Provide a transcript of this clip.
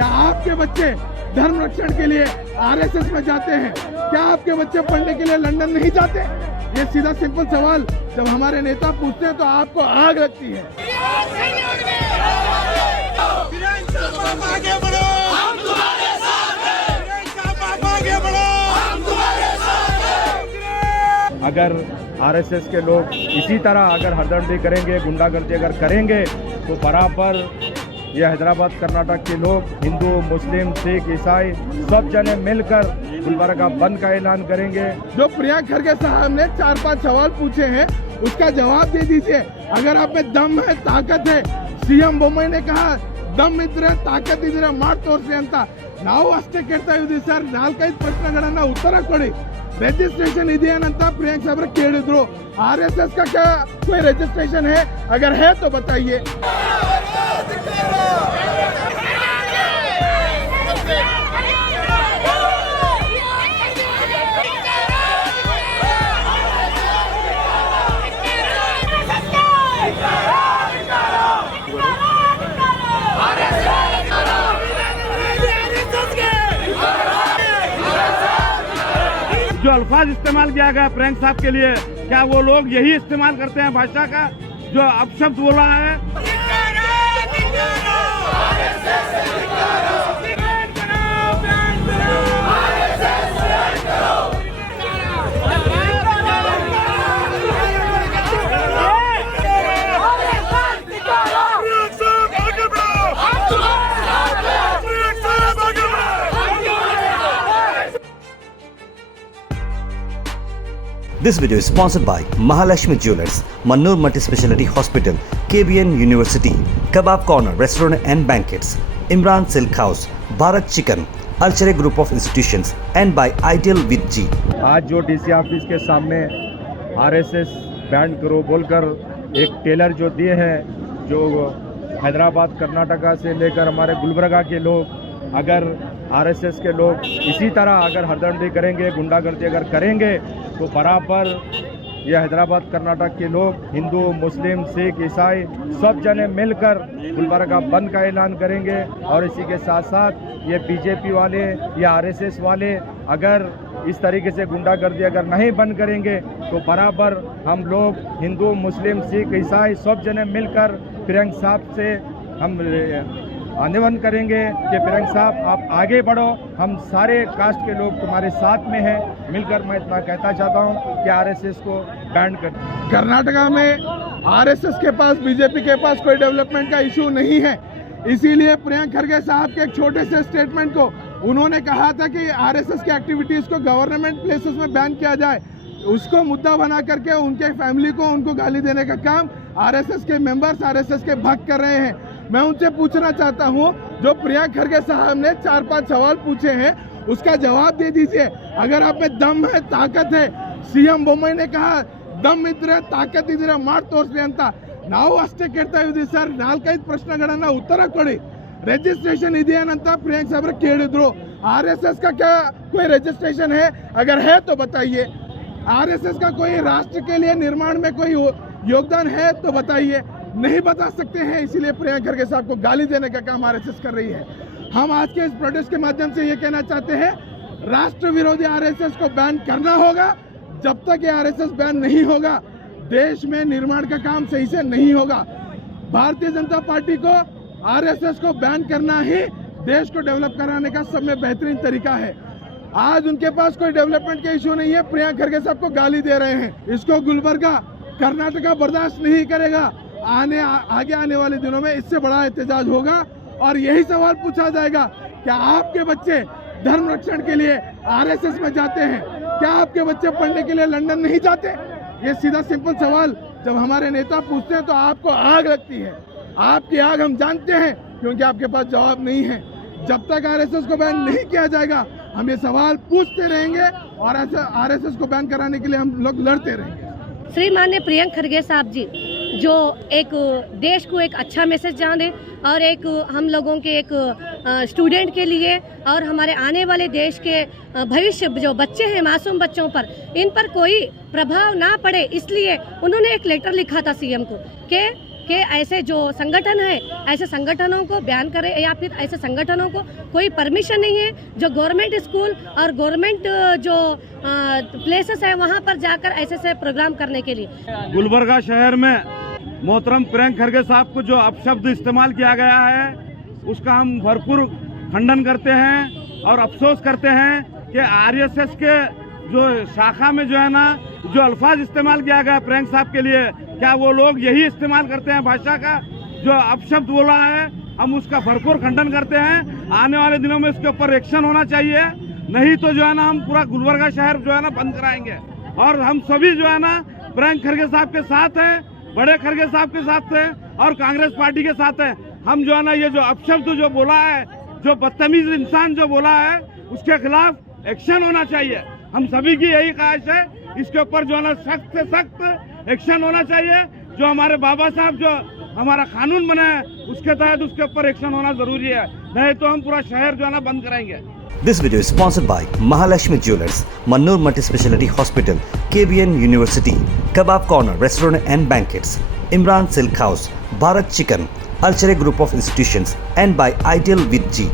क्या आपके बच्चे धर्म रक्षण के लिए आरएसएस में जाते हैं? क्या आपके बच्चे पढ़ने के लिए लंदन नहीं जाते? ये सीधा सिंपल सवाल जब हमारे नेता पूछते हैं तो आपको आग लगती है। आगे बढ़ो, हम तुम्हारे साथ हैं। आगे बढ़ो, हम तुम्हारे साथ हैं। अगर आरएसएस के लोग इसी तरह अगर हरदंडी करेंगे, गुंडागर्दी अगर करेंगे तो बराबर ये हैदराबाद कर्नाटक के लोग हिंदू, मुस्लिम, सिख, ईसाई सब जने मिलकर गुलबर्गा बंद का ऐलान करेंगे। जो प्रियंक खरगे साहब ने 4-5 सवाल पूछे हैं उसका जवाब दे दीजिए। अगर आप में दम है, ताकत है, सीएम बोम्मई ने कहा दम इधर ताकत इधर मार तोर्से ಅಂತ ನಾವು ಅಷ್ಟೇ ಕೇಳ್ತಾ ಇದ್ದೀವಿ ಸರ್। 4-5 ಪ್ರಶ್ನೆಗಳನ್ನ ಉತ್ತರ ಕೊಡಿ। रजिस्ट्रेशन ಇದೆಯೇನಂತ प्रियंक साहब ಕೇಳಿದ್ರು। आरएसएस का क्या कोई रजिस्ट्रेशन है? अगर है तो बताइए। जो अल्फाज इस्तेमाल किया गया प्रियंक साहब के लिए, क्या वो लोग यही इस्तेमाल करते हैं भाषा का जो अपशब्द बोला है? This video is sponsored by Mahalakshmi Jewelers, Mannur Multi-Speciality Hospital, KBN University, Kebab Corner Restaurant and Banquets, Imran Silk House, Bharat Chicken, Alchere Group of Institutions, and by Ideal with G. आज जो DC office के सामने RSS ban करो बोलकर एक Taylor जो दिए हैं, जो हैदराबाद कर्नाटका से लेकर हमारे गुलबर्गा के लोग, अगर आरएसएस के लोग इसी तरह अगर हरदंडी करेंगे, गुंडागर्दी अगर करेंगे तो बराबर ये हैदराबाद कर्नाटक के लोग हिंदू, मुस्लिम, सिख, ईसाई सब जने मिलकर गुलबर्गा बंद का ऐलान करेंगे। और इसी के साथ साथ ये बीजेपी वाले या आरएसएस वाले अगर इस तरीके से गुंडागर्दी अगर नहीं बंद करेंगे तो बराबर हम लोग हिंदू, मुस्लिम, सिख, ईसाई सब जने मिलकर प्रियंक साहब से हम आह्वान करेंगे कि प्रियंक साहब आप आगे बढ़ो, हम सारे कास्ट के लोग तुम्हारे साथ में हैं। मिलकर मैं इतना कहना चाहता हूं कि आरएसएस को बैन कर। कर्नाटका में आरएसएस के पास, बीजेपी के पास कोई डेवलपमेंट का इशू नहीं है। इसीलिए प्रियंक खरगे साहब के एक छोटे से स्टेटमेंट को उन्होंने कहा था कि आरएसएस की एक्टिविटीज को गवर्नमेंट प्लेसेस में बैन किया जाए, उसको मुद्दा बना करके उनके फैमिली को उनको गाली देने का काम आरएसएस के मेंबर्स, आरएसएस के भक्त कर रहे हैं। मैं उनसे पूछना चाहता हूं, जो प्रियंक खरगे साहब ने 4-5 सवाल पूछे हैं उसका जवाब दे दीजिए। अगर आप में दम है, ताकत है, सीएम बोम्मई ने कहा दम इधर ताकत इधर मार तोर्से ಅಂತ ನಾವು ಅಷ್ಟೇ ಕೇಳ್ತಾ ಇದ್ದೀವಿ ಸರ್। 4-5 ಪ್ರಶ್ನೆಗಳನ್ನ ಉತ್ತರ ಕೊಡಿ। रजिस्ट्रेशन ಇದೆಯೇನಂತ प्रियंक साहब ಕೇಳಿದ್ರು। आरएसएस का क्या कोई रजिस्ट्रेशन है? अगर है तो बताइए। आरएसएस का कोई राष्ट्र के लिए निर्माण में कोई योगदान है तो बताइए। नहीं बता सकते हैं, इसीलिए प्रियंक खरगे साहब को गाली देने का काम आरएसएस कर रही है। हम आज के इस प्रोटेस्ट के माध्यम से ये कहना चाहते हैं, राष्ट्र विरोधी आरएसएस को बैन करना होगा। जब तक ये आरएसएस बैन नहीं होगा देश में निर्माण का काम सही से नहीं होगा। भारतीय जनता पार्टी को आरएसएस को बैन करना ही देश को डेवलप कराने का सब में बेहतरीन तरीका है। आज उनके पास कोई डेवलपमेंट का इशू नहीं है, प्रियंक खरगे साहब को गाली दे रहे हैं। इसको गुलबर्गा कर्नाटका बर्दाश्त नहीं करेगा। आगे आने वाले दिनों में इससे बड़ा एहतजाज होगा और यही सवाल पूछा जाएगा, क्या आपके बच्चे धर्म रक्षण के लिए आरएसएस में जाते हैं? क्या आपके बच्चे पढ़ने के लिए लंदन नहीं जाते? ये सीधा सिंपल सवाल जब हमारे नेता पूछते हैं तो आपको आग लगती है। आपकी आग हम जानते हैं क्योंकि आपके पास जवाब नहीं है। जब तक आरएसएस को बैन नहीं किया जाएगा हम ये सवाल पूछते रहेंगे और ऐसा आरएसएस को बैन कराने के लिए हम लोग लड़ते रहेंगे। श्रीमान्य प्रियंक खरगे साहब जी, जो एक देश को एक अच्छा मैसेज जाने और एक हम लोगों के एक स्टूडेंट के लिए और हमारे आने वाले देश के भविष्य जो बच्चे हैं, मासूम बच्चों पर, इन पर कोई प्रभाव ना पड़े, इसलिए उन्होंने एक लेटर लिखा था सीएम को कि कि ऐसे जो संगठन है ऐसे संगठनों को बैन करे या फिर ऐसे संगठनों को कोई परमिशन नहीं है जो गवर्नमेंट स्कूल और गवर्नमेंट जो प्लेसेस है वहाँ पर जाकर ऐसे प्रोग्राम करने के लिए। गुलबर्गा शहर में मोहतरम प्रियंक खरगे साहब को जो अपशब्द इस्तेमाल किया गया है उसका हम भरपूर खंडन करते हैं और अफसोस करते हैं कि आरएसएस के जो शाखा में जो है ना जो अल्फाज इस्तेमाल किया गया प्रियंक साहब के लिए, क्या वो लोग यही इस्तेमाल करते हैं भाषा का? जो अपशब्द बोला है हम उसका भरपूर खंडन करते हैं। आने वाले दिनों में इसके ऊपर एक्शन होना चाहिए, नहीं तो जो है ना हम पूरा गुलबर्गा शहर जो है ना बंद कराएंगे। और हम सभी जो है ना प्रियंक खरगे साहब के साथ हैं, बड़े खरगे साहब के साथ हैं और कांग्रेस पार्टी के साथ हैं। हम जो है ना ये जो अपशब्द जो बोला है, जो बदतमीज इंसान जो बोला है उसके खिलाफ एक्शन होना चाहिए। हम सभी की यही ख्वाहिश है, इसके ऊपर जो है ना सख्त से सख्त एक्शन होना चाहिए। जो हमारे बाबा साहब जो हमारा कानून बना है उसके तहत उसके ऊपर एक्शन होना जरूरी है, नहीं तो हम पूरा शहर जो है ना बंद कराएंगे। This video is sponsored by Mahalakshmi Jewelers, Mannur Multi-Speciality Hospital, KBN University, Kebab Corner Restaurant and Banquets, Imran Silk House, Bharat Chicken, Alchere Group of Institutions, and by Ideal with G.